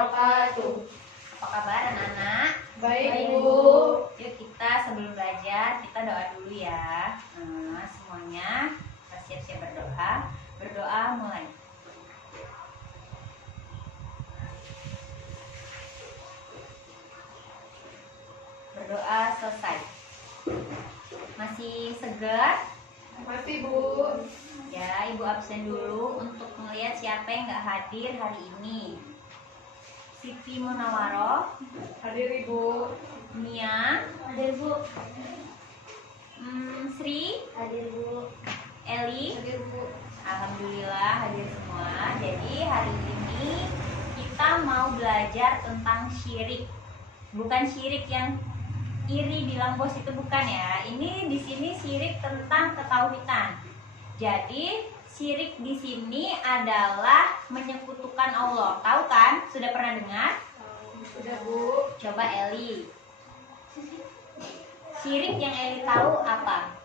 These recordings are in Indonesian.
wabarakatuh. Apa kabar anak-anak? Baik, Bu. Yuk kita sebelum belajar kita doa dulu ya. Semuanya kita siap-siap berdoa. Berdoa mulai. Berdoa selesai. Masih segar? Masih, Bu. Ya, Ibu absen dulu untuk melihat siapa yang nggak hadir hari ini. Siti Munawaroh, Hadir, Ibu. Mia, Hadir, Bu. Sri, Hadir, Bu. Eli. Hadir, Bu. Alhamdulillah hadir semua. Jadi hari ini kita mau belajar tentang syirik. Bukan syirik yang iri bilang bos itu, bukan ya. Ini di sini syirik tentang ketauhidan. Jadi syirik di sini adalah menyekutukan Allah. Tahu kan? Sudah pernah dengar? Sudah, Bu. Coba Eli. Syirik yang Eli tahu apa?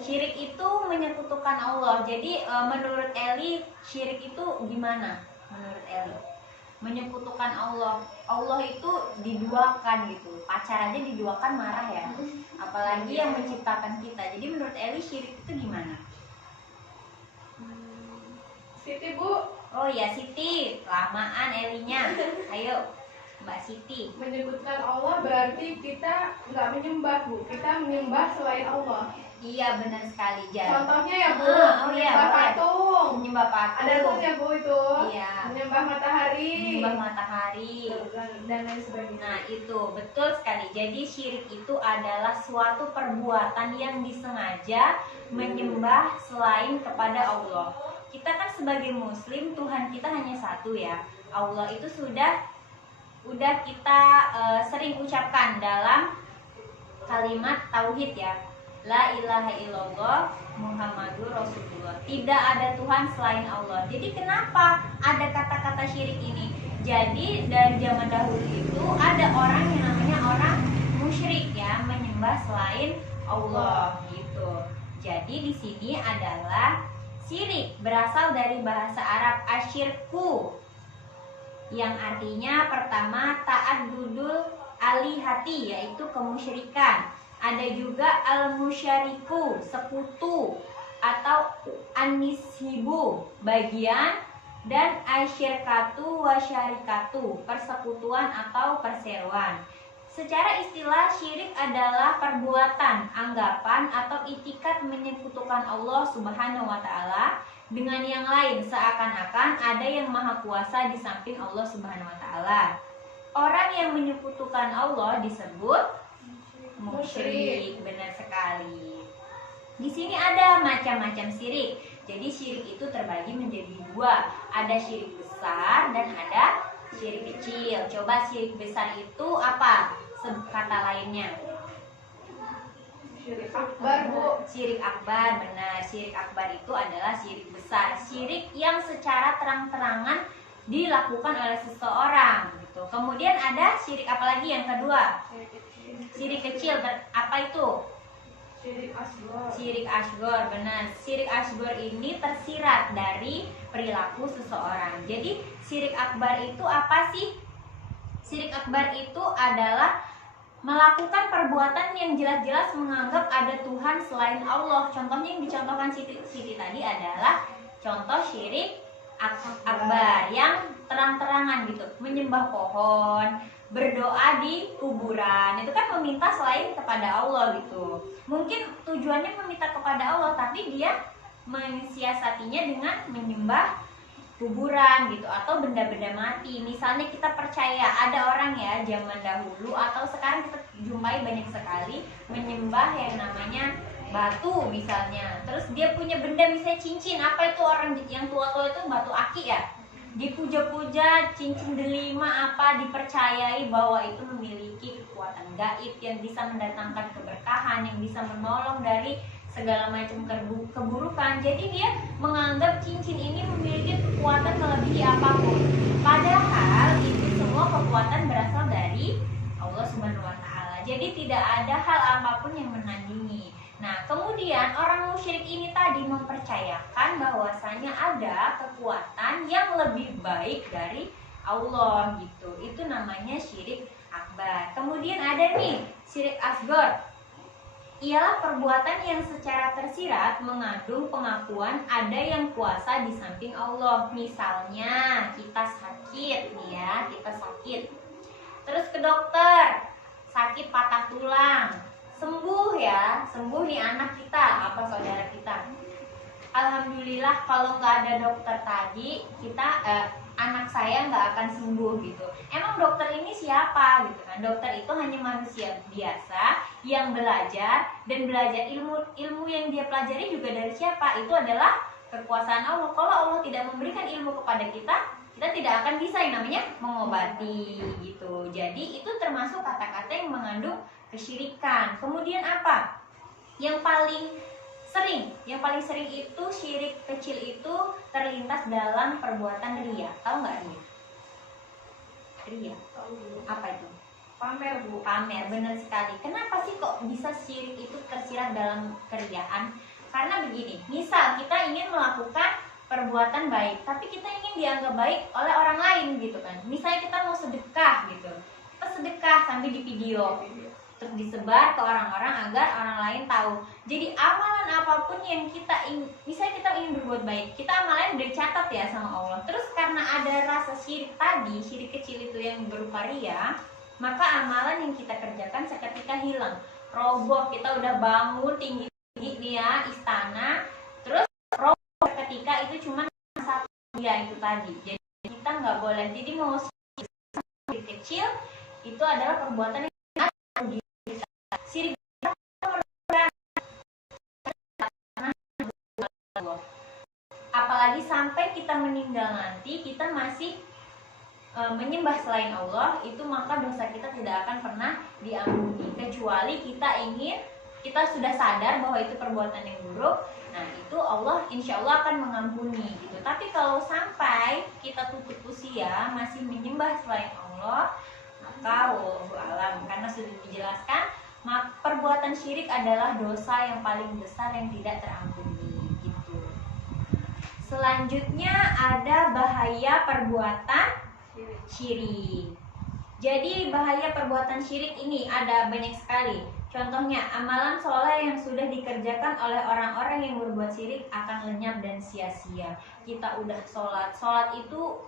Syirik itu menyekutukan Allah. Jadi menurut Eli syirik itu gimana? Menurut Eli menyekutukan Allah. Allah itu diduakan gitu. Pacar aja diduakan marah ya. Apalagi yang menciptakan kita. Jadi menurut Eli syirik itu gimana? Siti, Bu. Oh ya Siti, lamaan Elinya. Ayo Mbak Siti. Menyebutkan Allah berarti kita nggak menyembah, Bu. Kita menyembah selain Allah. Iya benar sekali Jan. Contohnya ya, Bu. Oh iya, Menyembah boleh. patung. Menyembah patung. Ada tuh Bu itu. Iya. Menyembah matahari. Menyembah matahari. Dan lain sebagainya. Nah itu betul sekali. Jadi syirik itu adalah suatu perbuatan yang disengaja menyembah selain kepada Allah. Kita kan sebagai muslim Tuhan kita hanya satu ya. Allah itu sudah kita sering ucapkan dalam kalimat tauhid ya. La ilaha illallah Muhammadur Rasulullah. Tidak ada Tuhan selain Allah. Jadi kenapa ada kata-kata syirik ini? Jadi dari zaman dahulu itu ada orang yang namanya orang musyrik ya, menyembah selain Allah gitu. Jadi di sini adalah syirik berasal dari bahasa Arab asyirku yang artinya pertama ta'addudul alihati yaitu kemusyrikan. Ada juga al-musyariku, sekutu atau anishibu, bagian, dan asyirkatu wasyarikatu, persekutuan atau perseroan. Secara istilah syirik adalah perbuatan, anggapan atau itikat menyekutukan Allah Subhanahu wa taala dengan yang lain seakan-akan ada yang maha kuasa di samping Allah Subhanahu wa taala. Orang yang menyekutukan Allah disebut musyrik, benar sekali. Di sini ada macam-macam syirik. Jadi syirik itu terbagi menjadi dua. Ada syirik besar dan ada syirik kecil. Coba syirik besar itu apa? Kata lainnya. Syirik akbar, Bu. Syirik akbar, benar. Syirik akbar itu adalah syirik besar. Syirik yang secara terang-terangan dilakukan oleh seseorang. Gitu. Kemudian ada syirik apa lagi yang kedua? Syirik kecil, apa itu? Syirik asghar. Syirik asghar, benar. Syirik asghar ini tersirat dari perilaku seseorang. Jadi syirik akbar itu apa sih? Syirik akbar itu adalah melakukan perbuatan yang jelas-jelas menganggap ada Tuhan selain Allah. Contohnya yang dicontohkan Siti tadi adalah contoh syirik akbar yang terang-terangan gitu, menyembah pohon, berdoa di kuburan, itu kan meminta selain kepada Allah gitu. Mungkin tujuannya meminta kepada Allah, tapi dia mensiasatinya dengan menyembah kuburan gitu atau benda-benda mati. Misalnya kita percaya ada orang ya zaman dahulu atau sekarang kita jumpai banyak sekali menyembah yang namanya batu misalnya. Terus dia punya benda misalnya cincin, apa itu orang yang tua-tua itu batu aki ya. Dipuja-puja, cincin delima apa, dipercayai bahwa itu memiliki kekuatan gaib yang bisa mendatangkan keberkahan, yang bisa menolong dari segala macam keburukan. Jadi dia menganggap cincin ini memiliki kekuatan melebihi apapun. Padahal itu semua kekuatan berasal dari Allah Subhanahu wa taala. Jadi tidak ada hal apapun yang menandingi. Nah, kemudian orang musyrik ini tadi mempercayakan bahwasanya ada kekuatan yang lebih baik dari Allah gitu. Itu namanya syirik akbar. Kemudian ada nih syirik asghar. Ialah perbuatan yang secara tersirat mengandung pengakuan ada yang kuasa di samping Allah. Misalnya kita sakit nih ya, kita sakit. Terus ke dokter, sakit patah tulang. Sembuh ya, sembuh nih anak kita, apa saudara kita. Alhamdulillah kalau nggak ada dokter tadi, anak saya nggak akan sembuh gitu. Emang dokter ini siapa gitu kan? Dokter itu hanya manusia biasa yang belajar dan belajar ilmu yang dia pelajari juga dari siapa? Itu adalah kekuasaan Allah. Kalau Allah tidak memberikan ilmu kepada kita tidak akan bisa yang namanya mengobati gitu. Jadi itu termasuk kata-kata yang mengandung kesyirikan. Kemudian apa? Yang paling sering itu syirik kecil itu terlintas dalam perbuatan riya. Tahu nggak riya? Riya. Apa itu? Pamer, Bu. Pamer, benar sekali. Kenapa sih kok bisa syirik itu tersirat dalam keriaan? Karena begini, misal kita ingin melakukan perbuatan baik, tapi kita ingin dianggap baik oleh orang lain gitu kan. Misalnya kita mau sedekah gitu, kita sedekah sambil di video, terus disebar ke orang-orang agar orang lain tahu. Jadi amalan apapun yang kita misalnya kita ingin berbuat baik, kita amalan udah dicatat ya sama Allah. Terus karena ada rasa syirik tadi, syirik kecil itu yang berupa riya, maka amalan yang kita kerjakan seketika hilang, roboh. Kita udah bangun tinggi-tinggi nih ya, istana, terus roboh ketika itu cuma satu dia itu tadi. Jadi kita nggak boleh. Jadi mau syirik kecil itu adalah perbuatan yang syirik apalagi sampai kita meninggal nanti kita masih menyembah selain Allah, itu maka dosa kita tidak akan pernah diampuni kecuali kita sudah sadar bahwa itu perbuatan yang buruk. Nah itu Allah insya Allah akan mengampuni gitu. Tapi kalau sampai kita tutup usia masih menyembah selain Allah, maka wallahu alam, karena sudah dijelaskan perbuatan syirik adalah dosa yang paling besar yang tidak terampuni gitu. Selanjutnya ada bahaya perbuatan syirik. Jadi bahaya perbuatan syirik ini ada banyak sekali. Contohnya amalan soleh yang sudah dikerjakan oleh orang-orang yang berbuat syirik akan lenyap dan sia-sia. Kita udah sholat itu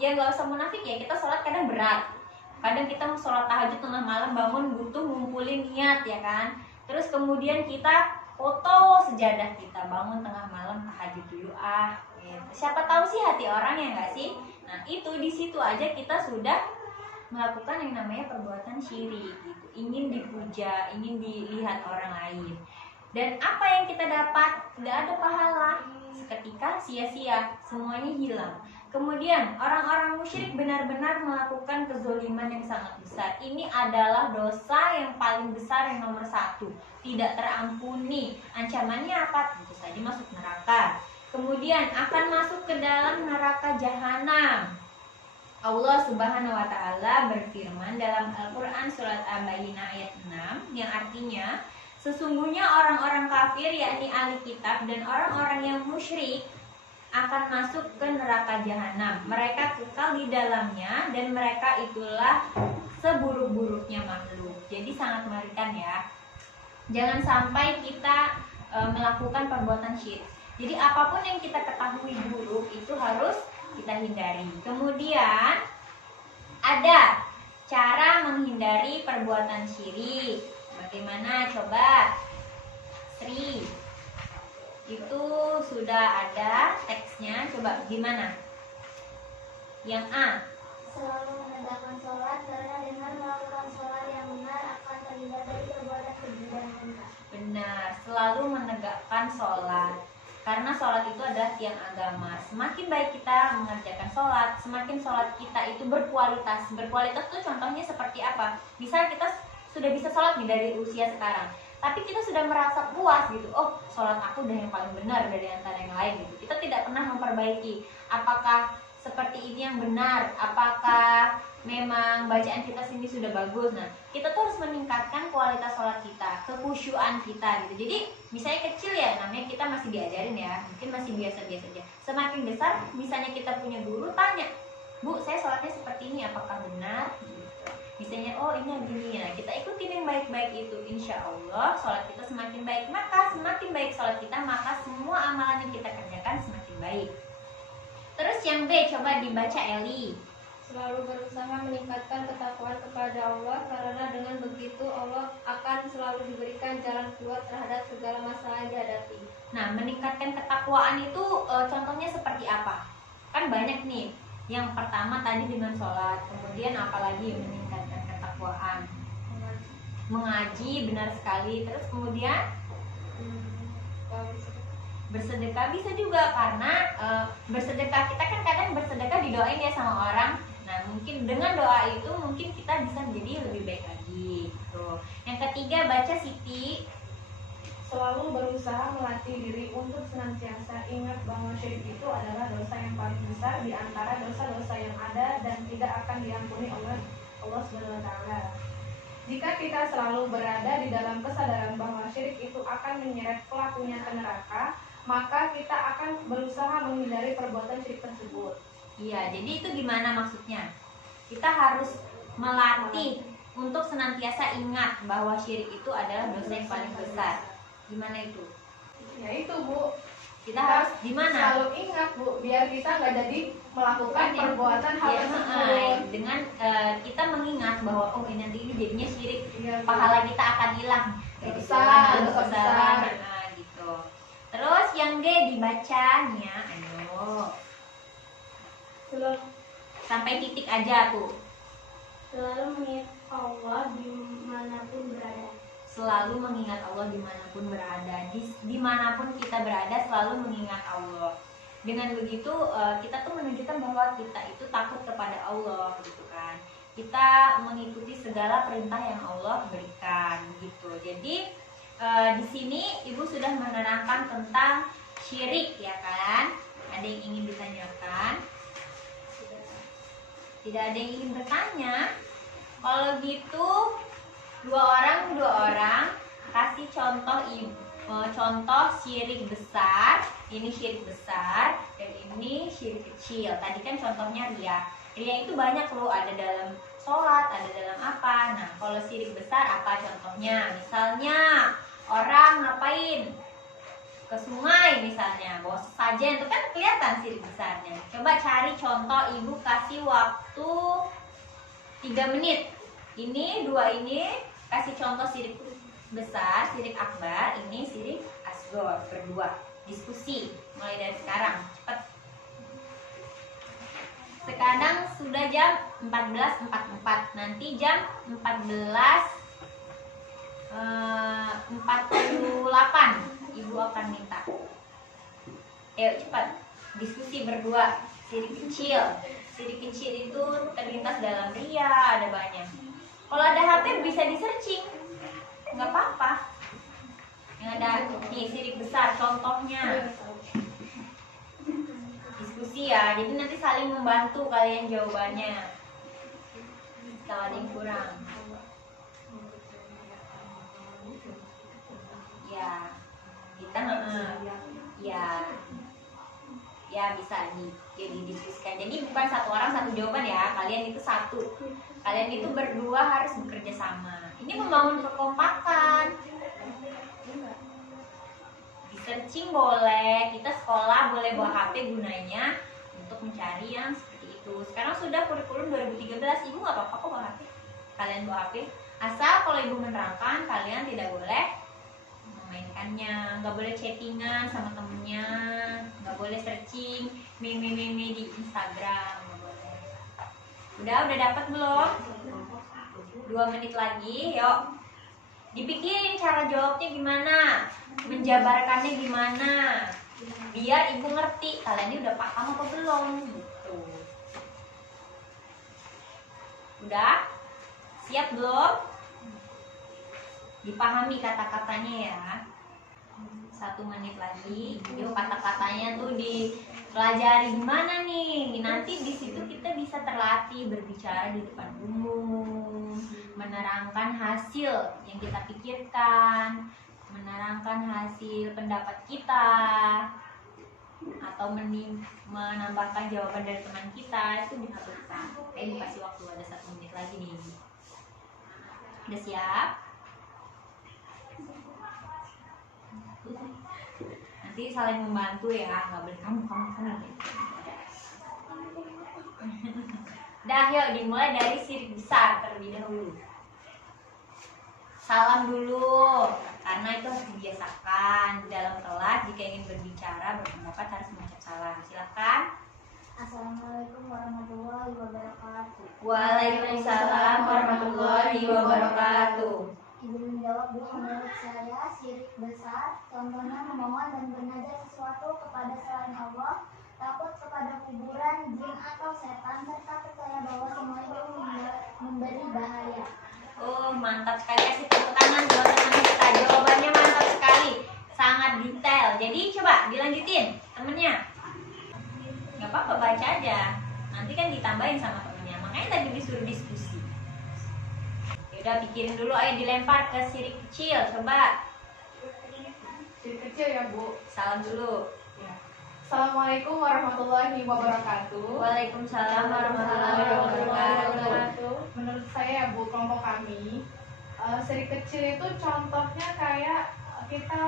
ya nggak usah munafik ya, kita sholat kadang berat. Kadang kita mau sholat tahajud tengah malam bangun butuh ngumpulin niat ya kan. Terus kemudian kita foto sejadah kita, bangun tengah malam tahajud dulu gitu. Siapa tahu sih hati orang ya nggak sih. Nah itu di situ aja kita sudah melakukan yang namanya perbuatan syirik gitu. Ingin dipuja, ingin dilihat orang lain. Dan apa yang kita dapat? Tidak ada pahala, seketika sia-sia, semuanya hilang. Kemudian orang-orang musyrik benar-benar melakukan kezoliman yang sangat besar. Ini adalah dosa yang paling besar, yang nomor 1, tidak terampuni. Ancamannya apa? Tentu saja masuk neraka. Kemudian akan masuk ke dalam neraka jahanam. Allah Subhanahu wa taala berfirman dalam Al-Qur'an surat Al-Bayyinah ayat 6 yang artinya sesungguhnya orang-orang kafir yakni ahli kitab dan orang-orang yang musyrik akan masuk ke neraka jahanam. Mereka kekal di dalamnya dan mereka itulah seburuk-buruknya makhluk. Jadi sangat mengerikan ya. Jangan sampai kita melakukan perbuatan syirik. Jadi apapun yang kita ketahui buruk itu harus kita hindari. Kemudian ada cara menghindari perbuatan syirik. Bagaimana coba? Sri, itu sudah ada teksnya. Coba gimana? Yang A. Selalu menegakkan sholat karena dengan melakukan sholat yang benar akan terhindar dari perbuatan keji dan munkar. Benar, selalu menegakkan sholat. Karena sholat itu adalah tiang agama. Semakin baik kita mengerjakan sholat, semakin sholat kita itu berkualitas. Berkualitas itu contohnya seperti apa? Misal kita sudah bisa sholat nih dari usia sekarang, tapi kita sudah merasa puas gitu. Oh, sholat aku udah yang paling benar dari antara yang lain gitu. Kita tidak pernah memperbaiki. Apakah seperti ini yang benar? Apakah memang bacaan kita sini sudah bagus? Nah, kita tuh harus meningkatkan kualitas sholat kita, kekhusyuan kita gitu. Jadi misalnya kecil ya, namanya kita masih diajarin ya, mungkin masih biasa-biasa aja. Semakin besar, misalnya kita punya guru, tanya, Bu, saya sholatnya seperti ini, apakah benar? Gitu. Misalnya, oh ini gini. Nah, kita ikutin yang baik-baik itu. Insya Allah sholat kita semakin baik. Maka semakin baik sholat kita, maka semua amalan yang kita kerjakan semakin baik. Terus yang B, coba dibaca Eli. Selalu berusaha meningkatkan ketakwaan kepada Allah, karena dengan begitu Allah akan selalu diberikan jalan keluar terhadap segala masalah yang dihadapi. Nah, meningkatkan ketakwaan itu contohnya seperti apa? Kan banyak nih. Yang pertama tadi dengan sholat, kemudian apalagi meningkatkan ketakwaan. Mengaji, benar sekali. Terus kemudian bersedekah bisa juga, karena bersedekah, kita kan kadang bersedekah didoain ya sama orang. Nah, mungkin dengan doa itu mungkin kita bisa menjadi lebih baik lagi gitu. Yang ketiga, baca Siti. Selalu berusaha melatih diri untuk senantiasa ingat bahwa syirik itu adalah dosa yang paling besar di antara dosa-dosa yang ada dan tidak akan diampuni oleh Allah SWT. Jika kita selalu berada di dalam kesadaran bahwa syirik itu akan menyeret pelakunya ke neraka, maka kita akan berusaha menghindari perbuatan syirik tersebut. Iya, jadi itu gimana maksudnya? Kita harus melatih untuk senantiasa ingat bahwa syirik itu adalah dosa yang paling besar. Gimana itu? Ya itu, Bu. Kita harus gimana? Selalu ingat, Bu, biar kita nggak jadi melakukan perbuatan hal tersebut. Dengan kita mengingat bahwa oh ini nanti ini jadinya syirik, Iya, Bu. pahala kita akan hilang. Dosa besar. Nah, gitu. Terus yang D dibacanya, ayo. Sampai titik aja tuh. Selalu mengingat Allah dimanapun berada. Selalu mengingat Allah dimanapun berada. Dimanapun kita berada selalu mengingat Allah. Dengan begitu kita tuh menunjukkan bahwa kita itu takut kepada Allah gitu kan. Kita mengikuti segala perintah yang Allah berikan gitu. Jadi di sini Ibu sudah menerangkan tentang syirik ya kan. Ada yang ingin ditanyakan? Tidak ada yang ingin bertanya? Kalau gitu dua orang kasih contoh syirik besar. Ini syirik besar dan ini syirik kecil. Tadi kan contohnya riya. Riya itu banyak loh, ada dalam sholat, ada dalam apa. Nah, kalau syirik besar apa contohnya? Misalnya orang ngapain? Ke sungai misalnya, bawa sesajen, itu kan kelihatan syirik besarnya. Coba cari contoh, Ibu kasih waktu 3 menit. Ini dua ini kasih contoh syirik besar, syirik akbar, ini syirik asghar, berdua diskusi mulai dari sekarang, cepat. Sekarang sudah jam 14.44, nanti jam 14.48 Ibu akan minta. Ayo cepat, diskusi berdua. Syirik kecil, syirik kecil itu terlintas dalam riya, ada banyak. Kalau ada HP bisa di searching, nggak apa-apa. Yang ada nih syirik besar, contohnya. Diskusi ya, jadi nanti saling membantu kalian jawabannya. Kalau ada yang kurang, ya kita ya bisa didiskusikan. Jadi bukan satu orang satu jawaban ya, kalian itu satu. Kalian itu berdua harus bekerja sama. Ini membangun kekompakan. Di searching boleh, kita sekolah boleh bawa HP gunanya untuk mencari yang seperti itu. Sekarang sudah kurikulum 2013, Ibu nggak apa-apa kok bawa HP. Kalian bawa HP, asal kalau Ibu menerangkan, kalian tidak boleh memainkannya, nggak boleh chattingan sama temennya, nggak boleh searching meme di Instagram, nggak boleh. Udah dapat belum? 2 menit lagi, yuk dipikirin cara jawabnya gimana, menjabarkannya gimana, biar Ibu ngerti kalian ini udah paham apa belum gitu. Udah siap belum? Dipahami kata-katanya ya. 1 menit lagi. Yuk kata-katanya tuh dipelajari gimana nih. Nanti di situ kita bisa terlatih berbicara di depan umum, menerangkan hasil yang kita pikirkan, menerangkan hasil pendapat kita, atau menambahkan jawaban dari teman kita. Itu dilakukan. Oke, dikasih waktu ada 1 menit lagi nih. Udah siap? Nanti saling membantu ya, nggak boleh kamu. Dah, yuk dimulai dari syirik besar terlebih dahulu. Salam dulu, karena itu harus dibiasakan di dalam kelas. Jika ingin berbicara, berpendapat harus mengucap salam. Silakan. Assalamualaikum warahmatullahi wabarakatuh. Waalaikumsalam warahmatullahi wabarakatuh. Ibu menjawab, Bu, menurut saya syirik besar contohnya memohon dan bernazar sesuatu kepada selain Allah, takut kepada kuburan, jin atau setan, serta percaya bahwa semua itu memberi bahaya. Oh, mantap sekali. Kasih tepuk tangan buat teman kita. Jawabannya mantap sekali, sangat detail. Jadi coba dilanjutin temennya. Gak apa-apa, baca aja. Nanti kan ditambahin sama temennya. Makanya tadi disuruh diskusi. Yaudah, pikirin dulu. Ayo dilempar ke syirik kecil. Coba. Syirik kecil ya, Bu. Salam dulu. Ya. Assalamualaikum warahmatullahi wabarakatuh. Waalaikumsalam warahmatullahi wabarakatuh. Menurut saya ya, Bu, kelompok kami, syirik kecil itu contohnya kayak kita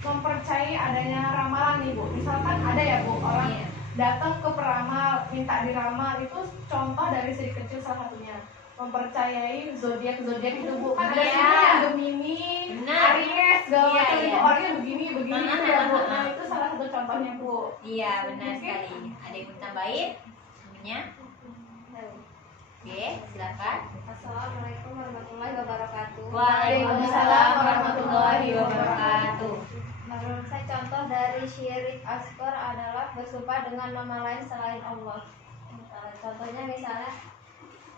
mempercayai adanya ramalan nih, Bu. Misalkan ada ya, Bu, orang Iya. datang ke peramal, minta diramal, itu contoh dari syirik kecil salah satunya. Mempercayai zodiak itu, Bu. Kan ada Iya. juga yang Gemini, Benar. Aries, segala Iya, macam iya. itu orangnya begini itu ya, Bu. Nah, itu salah satu contohnya, Bu. Iya, benar sekali. Ada yang mau tambahin? Namanya? Oke, silakan. Assalamualaikum warahmatullahi wabarakatuh. Waalaikumsalam warahmatullahi wabarakatuh. Menurut saya contoh dari syirik asghar adalah bersumpah dengan nama lain selain Allah. Contohnya misalnya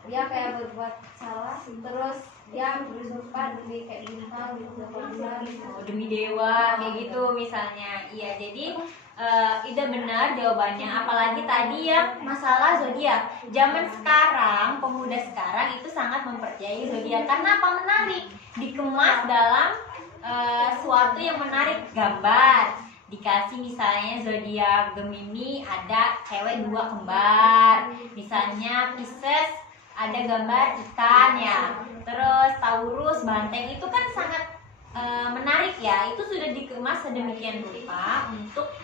dia kayak berbuat salah, terus dia bersumpah demi kayak bintang gitu, bulan gitu. Oh, demi dewa kayak gitu misalnya. Iya, jadi itu benar jawabannya. Apalagi tadi yang masalah zodiak. Zaman sekarang, pemuda sekarang itu sangat mempercayai zodiak. Karena apa? Menarik, dikemas dalam suatu yang menarik, gambar. Dikasih misalnya zodiak Gemini ada cewek 2 kembar. Misalnya Pisces ada gambar ikan ya. Terus Taurus banteng, itu kan sangat menarik ya. Itu sudah dikemas sedemikian rupa untuk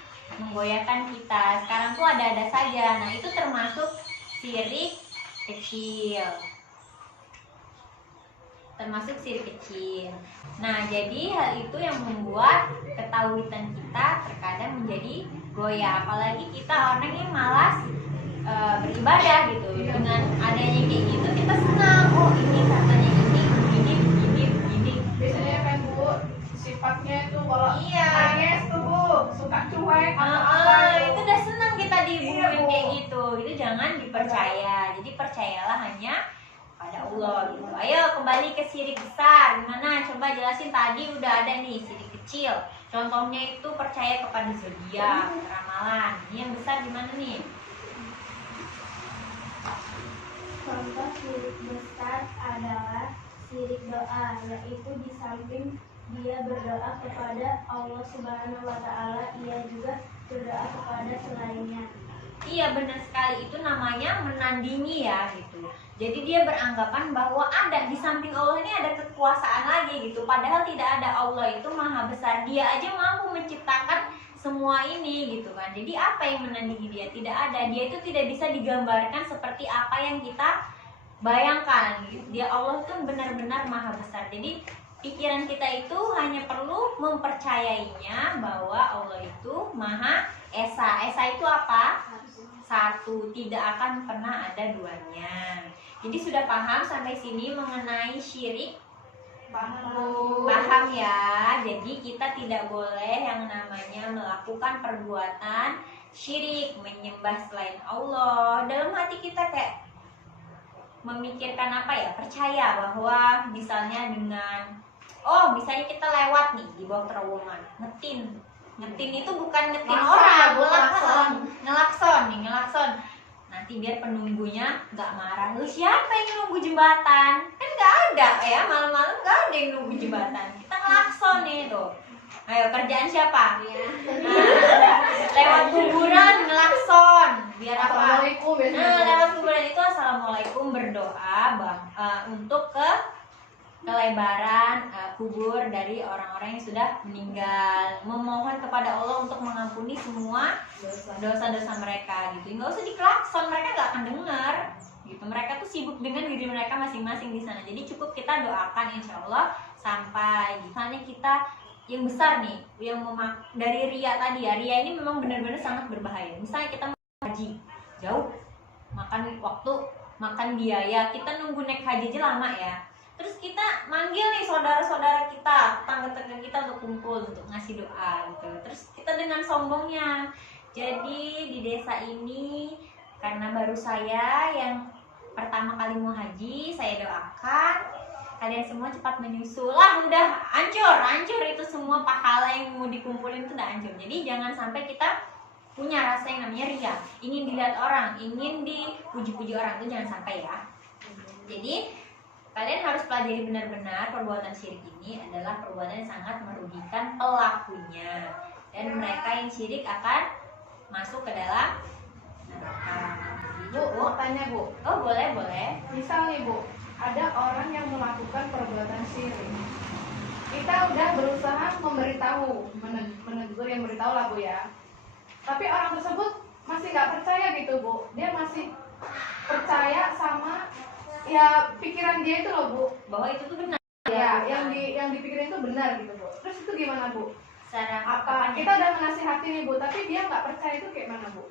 menggoyahkan kita. Sekarang tuh ada-ada saja. Nah, itu termasuk syirik kecil. Nah, jadi hal itu yang membuat ketawitan kita terkadang menjadi goyah. Apalagi kita orang yang malas beribadah gitu. Dengan adanya kayak gitu kita senang. Oh, ini katanya begini. Biasanya kan, Bu, sifatnya itu kalau Iya. Aries tuh, Bu, suka cuek Itu udah senang kita Iya, dibunuhin Bu. kayak gitu. Itu jangan dipercaya. Jadi percayalah hanya pada Allah gitu. Ayo kembali ke syirik besar. Gimana? Coba jelasin, tadi udah ada nih syirik kecil. Contohnya itu percaya kepada zodiak, ramalan. Ini yang besar gimana nih? Contoh syirik besar adalah syirik doa, yaitu di samping dia berdoa kepada Allah Subhanahu wa Ta'ala, ia juga berdoa kepada selainnya. Iya, benar sekali. Itu namanya menandingi ya gitu. Jadi dia beranggapan bahwa ada di samping Allah ini ada kekuasaan lagi gitu. Padahal tidak ada. Allah itu maha besar. Dia aja mampu menciptakan semua ini gitu kan. Jadi apa yang menandingi dia? Tidak ada. Dia itu tidak bisa digambarkan seperti apa yang kita bayangkan. Dia Allah itu benar-benar maha besar. Jadi pikiran kita itu hanya perlu mempercayainya bahwa Allah itu maha esa. Esa itu apa? Satu, tidak akan pernah ada duanya. Jadi sudah paham sampai sini mengenai syirik? Paham ya. Jadi kita tidak boleh yang namanya melakukan perbuatan syirik, menyembah selain Allah. Dalam hati kita kayak memikirkan apa ya? Percaya bahwa misalnya dengan Oh, misalnya kita lewat nih di bawah terowongan, ngetin itu bukan ngetin Ngelakson, orang, ngelakson. ngelakson. Nanti biar penunggunya nggak marah. Lu siapa yang nunggu jembatan? Kan nggak ada ya, malam-malam nggak ada yang nunggu jembatan. Kita ngelakson nih tuh. Ayo, kerjaan siapa? Nah, lewat kuburan ngelakson. Biar apa? Assalamualaikum Nah, biasanya. lewat kuburan itu assalamualaikum, berdoa untuk kelebaran kubur dari orang-orang yang sudah meninggal, memohon kepada Allah untuk mengampuni semua dosa-dosa mereka gitu. Nggak usah diklakson, mereka nggak akan dengar gitu. Mereka tuh sibuk dengan diri mereka masing-masing di sana. Jadi cukup kita doakan, insya Allah sampai. Misalnya kita yang besar nih, yang dari ria tadi ya, ria ini memang benar-benar sangat berbahaya. Misalnya kita mau haji jauh, makan waktu, makan biaya, kita nunggu naik haji aja lama ya. Terus kita manggil nih saudara-saudara kita, tetangga-tetangga kita untuk kumpul, untuk ngasih doa gitu. Terus kita dengan sombongnya, jadi di desa ini karena baru saya yang pertama kali mau haji, saya doakan kalian semua cepat menyusul. Lah udah hancur itu semua pahala yang mau dikumpulin itu udah hancur. Jadi jangan sampai kita punya rasa yang namanya ria, ingin dilihat orang, ingin dipuji-puji orang, itu jangan sampai ya. Jadi kalian harus pelajari benar-benar perbuatan syirik ini adalah perbuatan yang sangat merugikan pelakunya, dan mereka yang syirik akan masuk ke dalam neraka. Bu, mau tanya Bu. Oh boleh. Misal nih Bu, ada orang yang melakukan perbuatan syirik. Kita udah berusaha memberitahu, menegur yang beritahu lah Bu ya. Tapi orang tersebut masih nggak percaya gitu Bu. Dia masih percaya sama ya pikiran dia itu loh Bu. Bahwa itu tuh benar. Ya, yang dipikirin itu benar gitu Bu. Terus itu gimana Bu? Secara Apa kita udah menasihati nih Bu, tapi dia nggak percaya, itu kayak mana Bu?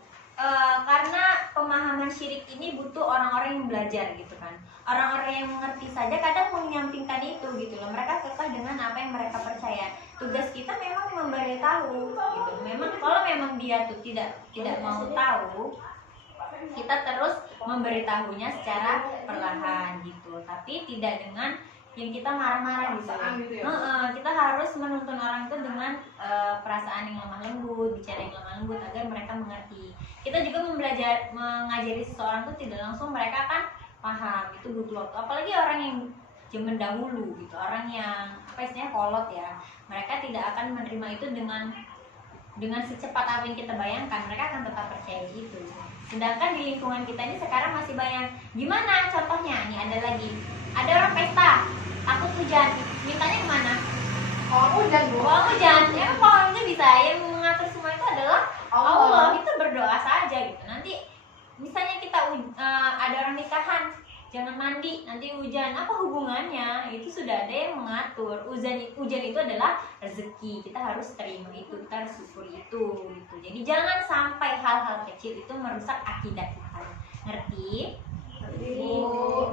Karena pemahaman syirik ini butuh orang-orang yang belajar gitu kan. Orang-orang yang mengerti saja kadang menyampingkan itu gitu loh. Mereka kekeh dengan apa yang mereka percaya. Tugas kita memang memberitahu gitu. Memang kalau memang dia tuh tidak mau tahu, kita terus memberitahunya secara perlahan gitu. Tapi tidak dengan yang kita marah-marah gitu. Gitu ya? Kita harus menuntun orang itu dengan perasaan yang lemah lembut, bicara yang lemah lembut agar mereka mengerti. Kita juga mengajari seseorang itu tidak langsung mereka akan paham, itu butuh waktu. Apalagi orang yang zaman dahulu gitu, orang yang apa istilahnya kolot ya, mereka tidak akan menerima itu dengan secepat apa yang kita bayangkan. Mereka akan tetap percaya gitu. Sedangkan di lingkungan kita ini sekarang masih banyak. Gimana contohnya? Nih ada orang pesta, takut hujan, mintanya kemana? Hujan Bu. Hujan, ya pohonnya bisa. Yang mengatur semua itu adalah Allah. Kita berdoa saja gitu. Nanti misalnya kita ada orang nikahan, jangan mandi, nanti hujan. Apa hubungannya? Itu sudah ada yang mengatur. Hujan itu adalah rezeki. Kita harus terima itu, kita harus syukuri itu gitu. Jadi jangan sampai hal-hal kecil itu merusak akidah kita. Ngerti?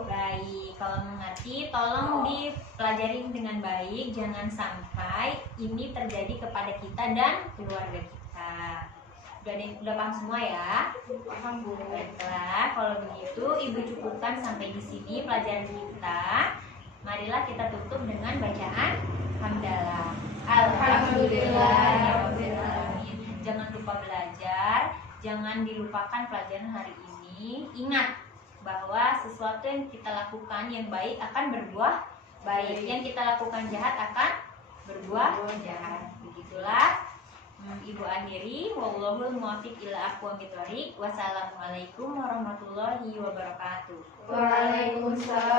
Baik, kalau mengerti tolong dipelajari dengan baik, jangan sampai ini terjadi kepada kita dan keluarga kita. Udah paham semua ya? Paham Bu. Baiklah, kalau begitu Ibu cukupkan sampai di sini pelajaran kita. Marilah kita tutup dengan bacaan hamdalah. Alhamdulillahirobbilalamin. Jangan lupa belajar, jangan dilupakan pelajaran hari ini. Ingat bahwa sesuatu yang kita lakukan yang baik akan berbuah baik, yang kita lakukan jahat akan berbuah jahat. Begitulah Ibu akhiri. Wallahul muwaffiq ila aqwamit thoriq. Wassalamualaikum warahmatullahi wabarakatuh. Waalaikumsalam